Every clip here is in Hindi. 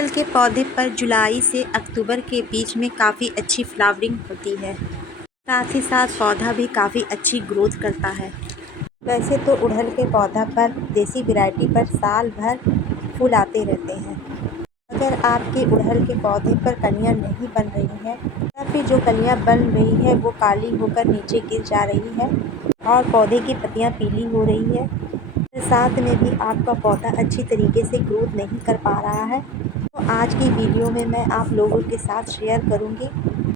गुड़हल के पौधे पर जुलाई से अक्टूबर के बीच में काफ़ी अच्छी फ्लावरिंग होती है। साथ ही साथ पौधा भी काफ़ी अच्छी ग्रोथ करता है। वैसे तो गुड़हल के पौधा पर देसी वैरायटी पर साल भर फूल आते रहते हैं। अगर आपके गुड़हल के पौधे पर कलियां नहीं बन रही हैं या फिर जो कलियां बन रही है वो काली होकर नीचे गिर जा रही है और पौधे की पत्तियां पीली हो रही है, साथ में भी आपका पौधा अच्छी तरीके से ग्रोथ नहीं कर पा रहा है, तो आज की वीडियो में मैं आप लोगों के साथ शेयर करूंगी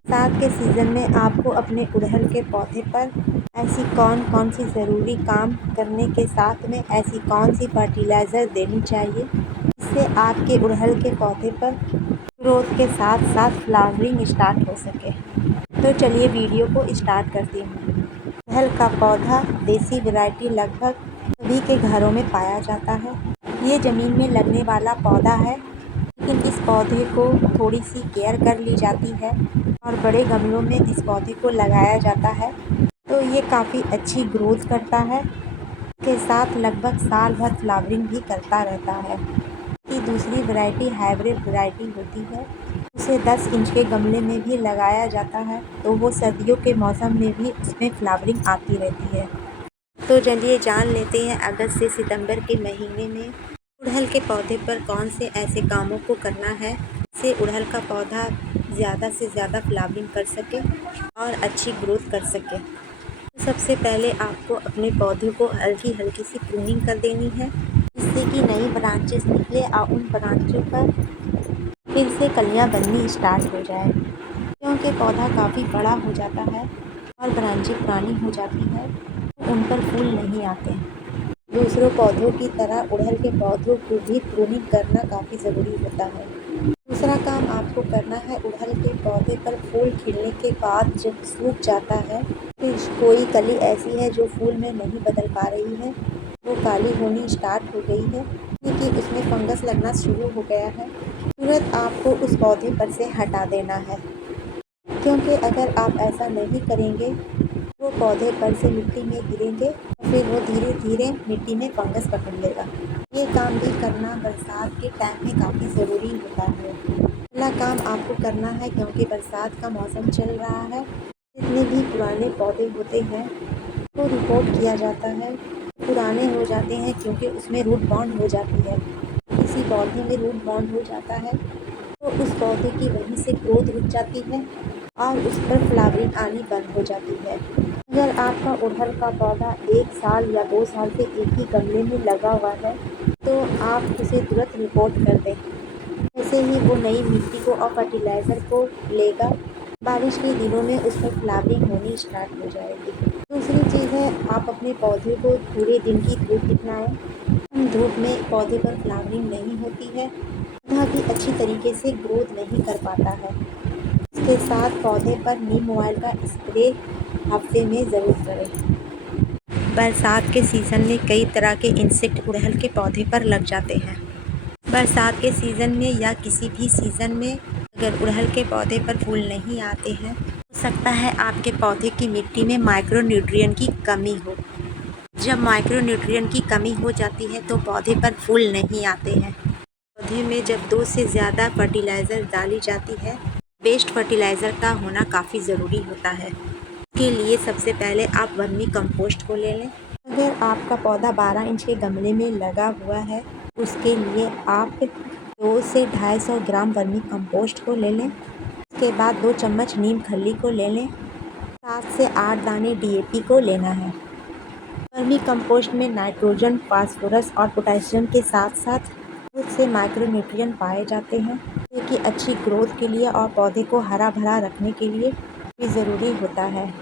साथ के सीज़न में आपको अपने गुड़हल के पौधे पर ऐसी कौन कौन सी ज़रूरी काम करने के साथ में ऐसी कौन सी फर्टिलाइज़र देनी चाहिए जिससे आपके गुड़हल के पौधे पर ग्रोथ के साथ साथ फ्लावरिंग स्टार्ट हो सके। तो चलिए वीडियो को स्टार्ट करती हूँ। गुड़हल का पौधा देसी वैरायटी लगभग सभी के घरों में पाया जाता है। ये ज़मीन में लगने वाला पौधा है, लेकिन इस पौधे को थोड़ी सी केयर कर ली जाती है और बड़े गमलों में इस पौधे को लगाया जाता है तो ये काफ़ी अच्छी ग्रोथ करता है। के साथ लगभग साल भर फ्लावरिंग भी करता रहता है। की दूसरी वैरायटी हाइब्रिड वैरायटी होती है, उसे 10 इंच के गमले में भी लगाया जाता है तो वो सर्दियों के मौसम में भी उसमें फ्लावरिंग आती रहती है। तो चलिए जान लेते हैं अगस्त से सितंबर के महीने में गुड़हल के पौधे पर कौन से ऐसे कामों को करना है जिससे गुड़हल का पौधा ज़्यादा से ज़्यादा फ्लावरिंग कर सके और अच्छी ग्रोथ कर सके। तो सबसे पहले आपको अपने पौधे को हल्की हल्की सी प्रूनिंग कर देनी है जिससे कि नई ब्रांचेस निकले और उन ब्रांचों पर फिर से कलियां बननी स्टार्ट हो जाए, क्योंकि पौधा काफ़ी बड़ा हो जाता है और ब्रांचें पुरानी हो जाती है तो उन पर फूल नहीं आते हैं। दूसरों पौधों की तरह गुड़हल के पौधों को भी प्रूनिंग करना काफ़ी ज़रूरी होता है। दूसरा काम आपको करना है, गुड़हल के पौधे पर फूल खिलने के बाद जब सूख जाता है फिर कोई कली ऐसी है जो फूल में नहीं बदल पा रही है, वो काली होनी स्टार्ट हो गई है क्योंकि उसमें फंगस लगना शुरू हो गया है, तुरंत आपको उस पौधे पर से हटा देना है, क्योंकि अगर आप ऐसा नहीं करेंगे वो पौधे पर से मिट्टी में गिरेंगे और फिर वो धीरे धीरे मिट्टी में फंगस पकड़ लेगा। ये काम भी करना बरसात के टाइम में काफ़ी ज़रूरी होता है। पहला काम आपको करना है, क्योंकि बरसात का मौसम चल रहा है, जितने भी पुराने पौधे होते हैं तो रिपोर्ट किया जाता है पुराने हो जाते हैं क्योंकि उसमें रूट बॉन्ड हो जाती है। किसी पौधे में रूट बॉन्ड हो जाता है तो उस पौधे की वहीं से ग्रोथ रुक जाती है और उस पर फ्लावरिंग आनी बंद हो जाती है। अगर आपका गुड़हल का पौधा 1 साल या 2 साल से एक ही गमले में लगा हुआ है तो आप उसे तुरंत रिपोर्ट कर दें। ऐसे ही वो नई मिट्टी को और फर्टिलाइज़र को लेगा, बारिश के दिनों में उस पर फ्लावरिंग होनी स्टार्ट हो जाएगी। दूसरी चीज़ है, आप अपने पौधे को पूरे दिन की धूप दिखलाएं। धूप में पौधे पर फ्लावरिंग नहीं होती है, पौधा भी अच्छी तरीके से ग्रोथ नहीं कर पाता है। इसके साथ पौधे पर नीम ऑयल का स्प्रे हफ्ते में ज़रूर करें। बरसात के सीज़न में कई तरह के इंसेक्ट गुड़हल के पौधे पर लग जाते हैं। बरसात के सीज़न में या किसी भी सीज़न में अगर गुड़हल के पौधे पर फूल नहीं आते हैं, हो सकता है आपके पौधे की मिट्टी में माइक्रोन्यूट्रिएंट की कमी हो। जब माइक्रोन्यूट्रिएंट की कमी हो जाती है तो पौधे पर फूल नहीं आते हैं। पौधे में जब 2 से ज़्यादा फर्टिलाइज़र डाली जाती है, बेस्ट फर्टिलाइज़र का होना काफ़ी ज़रूरी होता है। इसके लिए सबसे पहले आप वर्मी कंपोस्ट को ले लें। अगर आपका पौधा 12 इंच के गमले में लगा हुआ है, उसके लिए आप 2 से 250 ग्राम वर्मी कंपोस्ट को ले लें। उसके बाद 2 चम्मच नीम खली को ले लें। 7 से 8 दाने डीएपी को लेना है। वर्मी कंपोस्ट में नाइट्रोजन, फास्फोरस और पोटेशियम के साथ साथ बहुत से माइक्रोन्यूट्रिएंट पाए जाते हैं, जो कि अच्छी ग्रोथ के लिए और पौधे को हरा भरा रखने के लिए भी ज़रूरी होता है।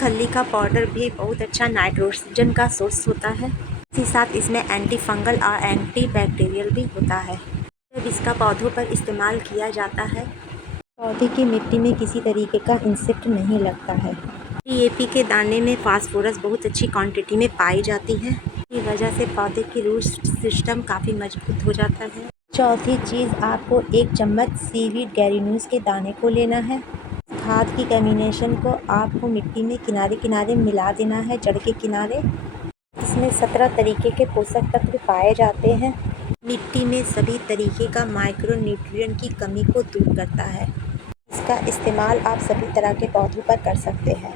खल्ली का पाउडर भी बहुत अच्छा नाइट्रोजन का सोर्स होता है, इसी साथ इसमें एंटी फंगल और एंटी बैक्टीरियल भी होता है। जब इसका पौधों पर इस्तेमाल किया जाता है, पौधे की मिट्टी में किसी तरीके का इंसेक्ट नहीं लगता है। डीएपी के दाने में फास्फोरस बहुत अच्छी क्वांटिटी में पाई जाती है, इसी वजह से पौधे की रूट सिस्टम काफ़ी मजबूत हो जाता है। चौथी चीज़, आपको 1 चम्मच सीवीड गैरीनूस के दाने को लेना है। खाद की कॉम्बिनेशन को आपको मिट्टी में किनारे किनारे मिला देना है, जड़ के किनारे। इसमें 17 तरीके के पोषक तत्व पाए जाते हैं, मिट्टी में सभी तरीके का माइक्रो न्यूट्रिएंट की कमी को दूर करता है। इसका इस्तेमाल आप सभी तरह के पौधों पर कर सकते हैं।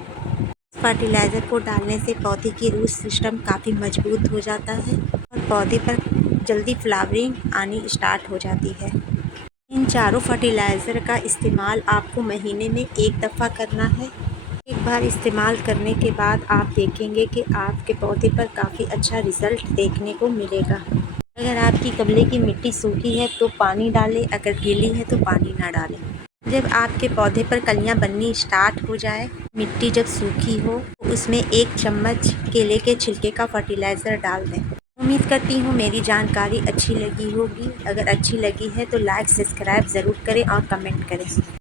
फर्टिलाइज़र को डालने से पौधे की रूट सिस्टम काफ़ी मजबूत हो जाता है और पौधे पर जल्दी फ्लावरिंग आनी स्टार्ट हो जाती है। इन चारों फर्टिलाइज़र का इस्तेमाल आपको महीने में एक दफ़ा करना है। एक बार इस्तेमाल करने के बाद आप देखेंगे कि आपके पौधे पर काफ़ी अच्छा रिज़ल्ट देखने को मिलेगा। अगर आपकी गमले की मिट्टी सूखी है तो पानी डालें, अगर गीली है तो पानी ना डालें। जब आपके पौधे पर कलियां बननी स्टार्ट हो जाए, मिट्टी जब सूखी हो तो उसमें 1 चम्मच केले के छिलके का फर्टिलाइज़र डाल दें। उम्मीद करती हूँ मेरी जानकारी अच्छी लगी होगी। अगर अच्छी लगी है तो लाइक सब्सक्राइब ज़रूर करें और कमेंट करें।